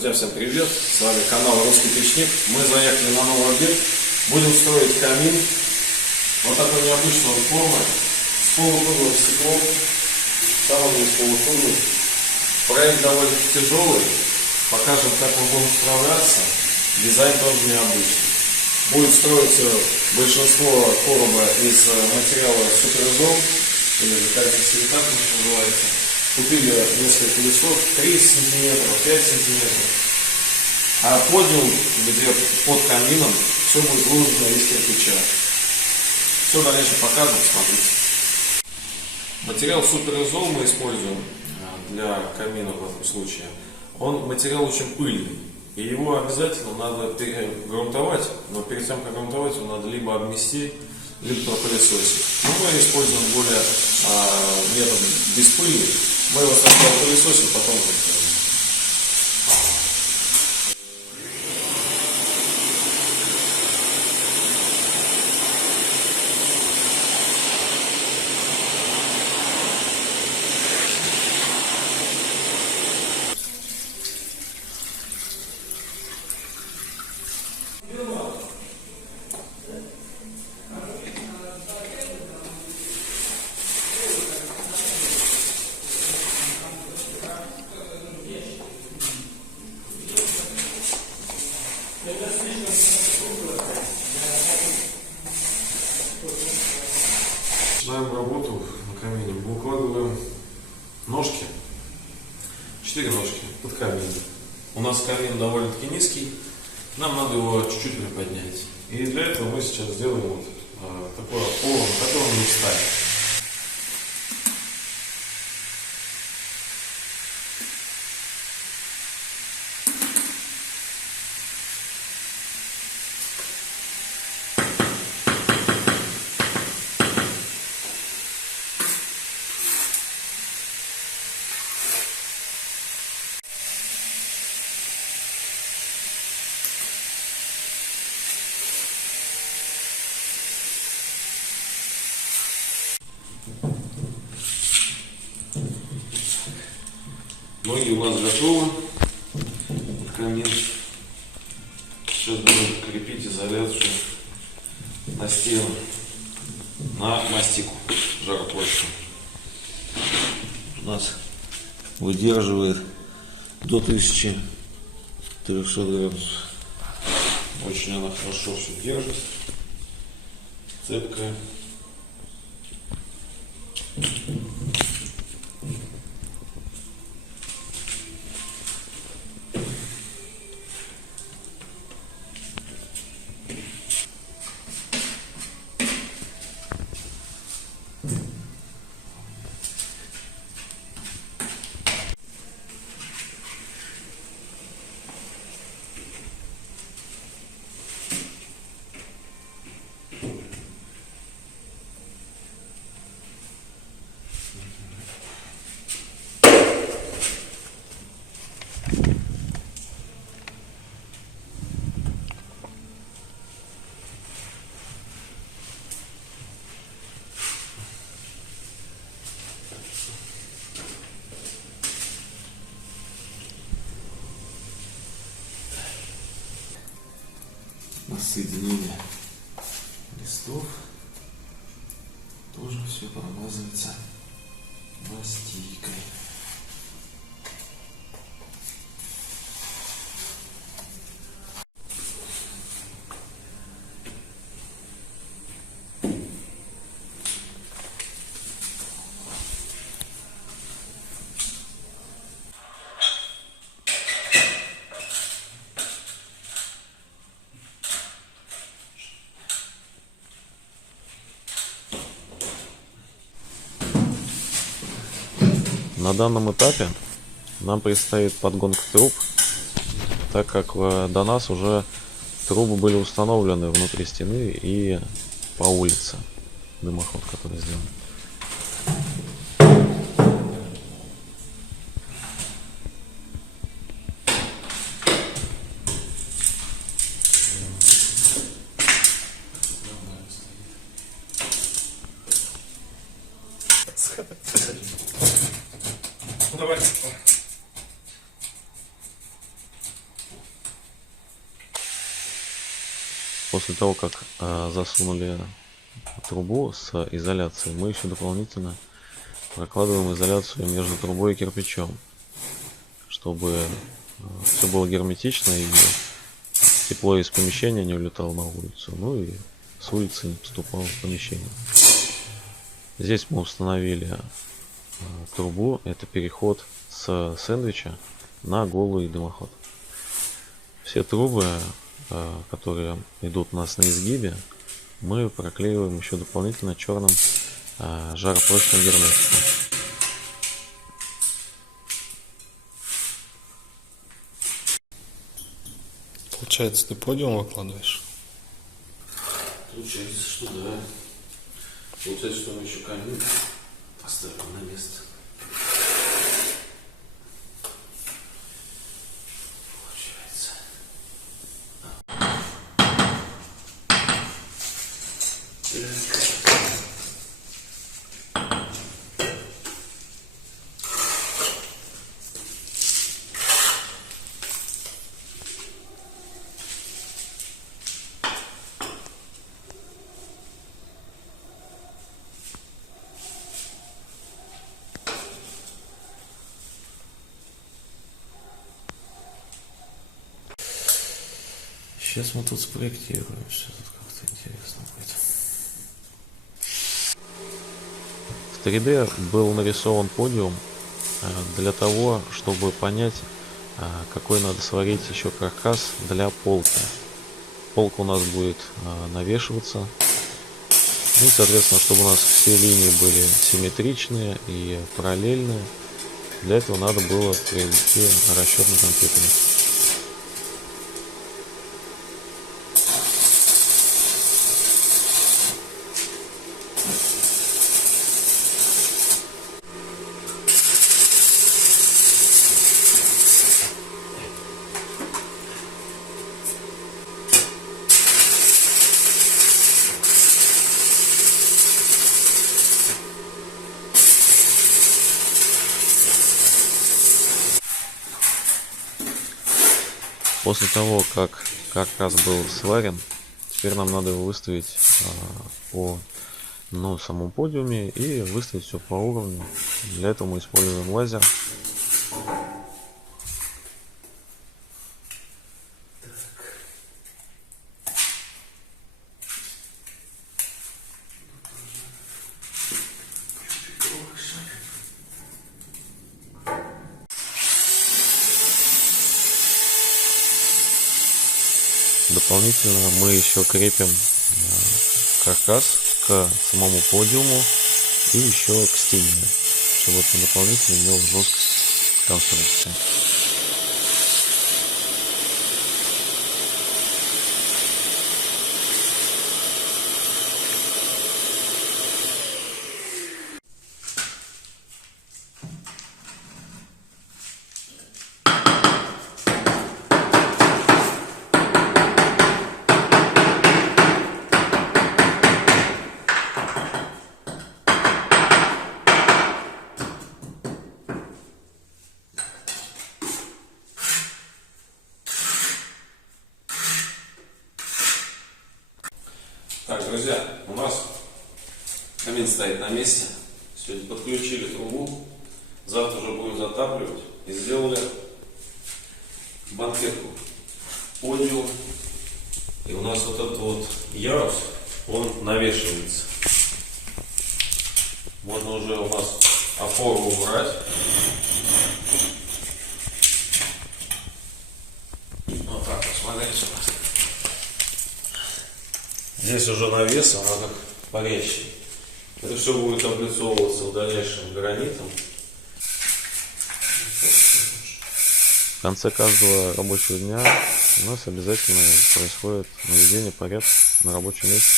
Друзья, всем привет! С вами канал Русский Печник. Мы заехали на новый объект. Будем строить камин. Вот такой необычной формы. С полукруглым стеклом. Там он есть полукруглый. Проект довольно тяжелый. Покажем, как мы будем справляться. Дизайн тоже необычный. Будет строиться большинство короба из материала суперизол. Или кальций-силикат, как называется. Купили несколько листов, 30 сантиметров, 5 сантиметров. А подиум, где под камином, все будет выложено из кирпича. Все дальше покажем, смотрите. Материал суперизол мы используем для камина в этом случае. Он материал очень пыльный. И его обязательно надо перегрунтовать. Но перед тем, как грунтовать, его надо либо обмести, либо пропылесосить. Но мы используем более метод беспыльный. Мы его сначала пылесосим, потом грунтуем. Начинаем работу на камине. Мы укладываем ножки, 4 ножки под камин. У нас камин довольно-таки низкий, нам надо его чуть-чуть приподнять. И для этого мы сейчас сделаем вот такое опору, на котором мы встанем. Ноги у нас готовы под камин. Сейчас будем крепить изоляцию на стену, на мастику жаропрочную. У нас выдерживает до 1300 градусов. Очень она хорошо все держит, цепкая. На соединение листов тоже все промазывается мастикой. На данном этапе нам предстоит подгонка труб, так как до нас уже трубы были установлены внутри стены и по улице, дымоход, который сделан. Давай. После того, как засунули трубу с изоляцией, мы еще дополнительно прокладываем изоляцию между трубой и кирпичом, чтобы все было герметично и тепло из помещения не улетало на улицу, ну и с улицы не поступало в помещение. Здесь мы установили трубу, это переход с сэндвича на голый дымоход. Все трубы, которые идут у нас на изгибе, мы проклеиваем еще дополнительно черным жаропрочным герметиком. Получается, ты подиум выкладываешь? Получается, что да. Получается, что мы еще камин поставим на место. Получается. Сейчас мы тут спроектируем, все тут как-то интересно будет. В 3D был нарисован подиум для того, чтобы понять, какой надо сварить еще каркас для полки. Полка у нас будет навешиваться. Ну и, соответственно, чтобы у нас все линии были симметричные и параллельные, для этого надо было приобрести расчет на компьютере. После того, как каркас был сварен, теперь нам надо его выставить по самому подиуме и выставить все по уровню. Для этого мы используем лазер. Дополнительно мы еще крепим каркас к самому подиуму и еще к стене, чтобы это дополнительно имел жесткость конструкции. Так, друзья, у нас камин стоит на месте. Сегодня подключили трубу. Завтра уже будем затапливать. И сделали банкетку. Подиум. И у нас вот этот вот ярус, он навешивается. Можно уже у нас опору убрать. Вот так, посмотрите у нас. Здесь уже навес, она как парящий. Это все будет облицовываться в дальнейшем гранитом. В конце каждого рабочего дня у нас обязательно происходит наведение порядка на рабочем месте.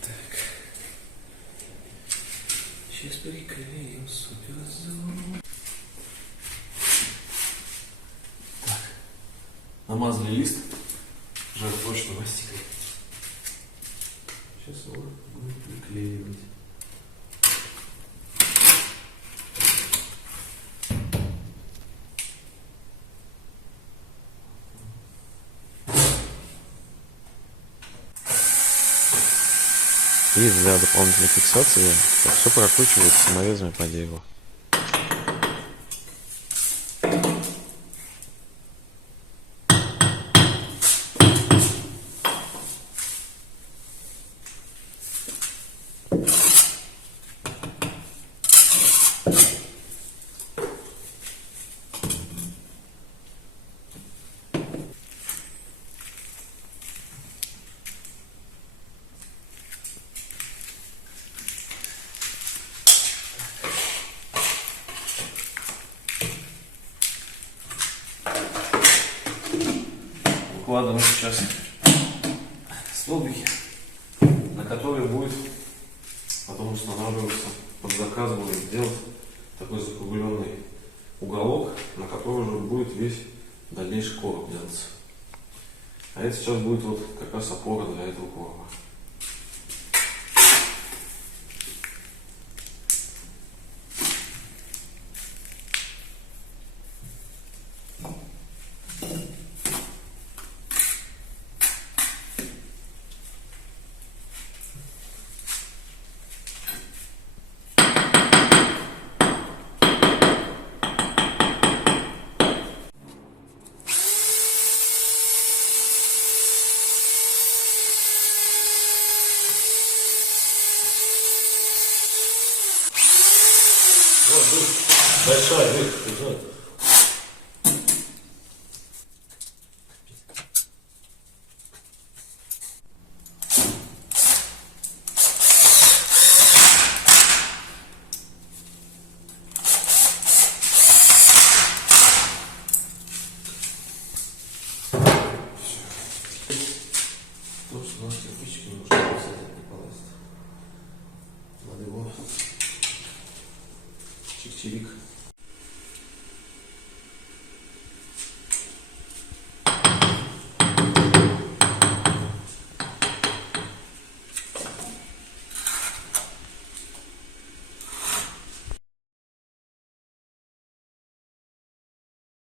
Так. Сейчас приклеим суперзон. Так. Намазали лист жаропрочной мастикой. Сейчас его будем приклеивать. И для дополнительной фиксации все прокручивается саморезами по дереву. Укладываем сейчас столбики, на которые будет потом устанавливаться, под заказ будет сделать такой закругленный уголок, на который уже будет весь дальнейший короб делаться. А это сейчас будет вот как раз опора для этого короба. Вот, большая дырка. Точно, кирпичик немножко не полазит. Надо его чик-чирик.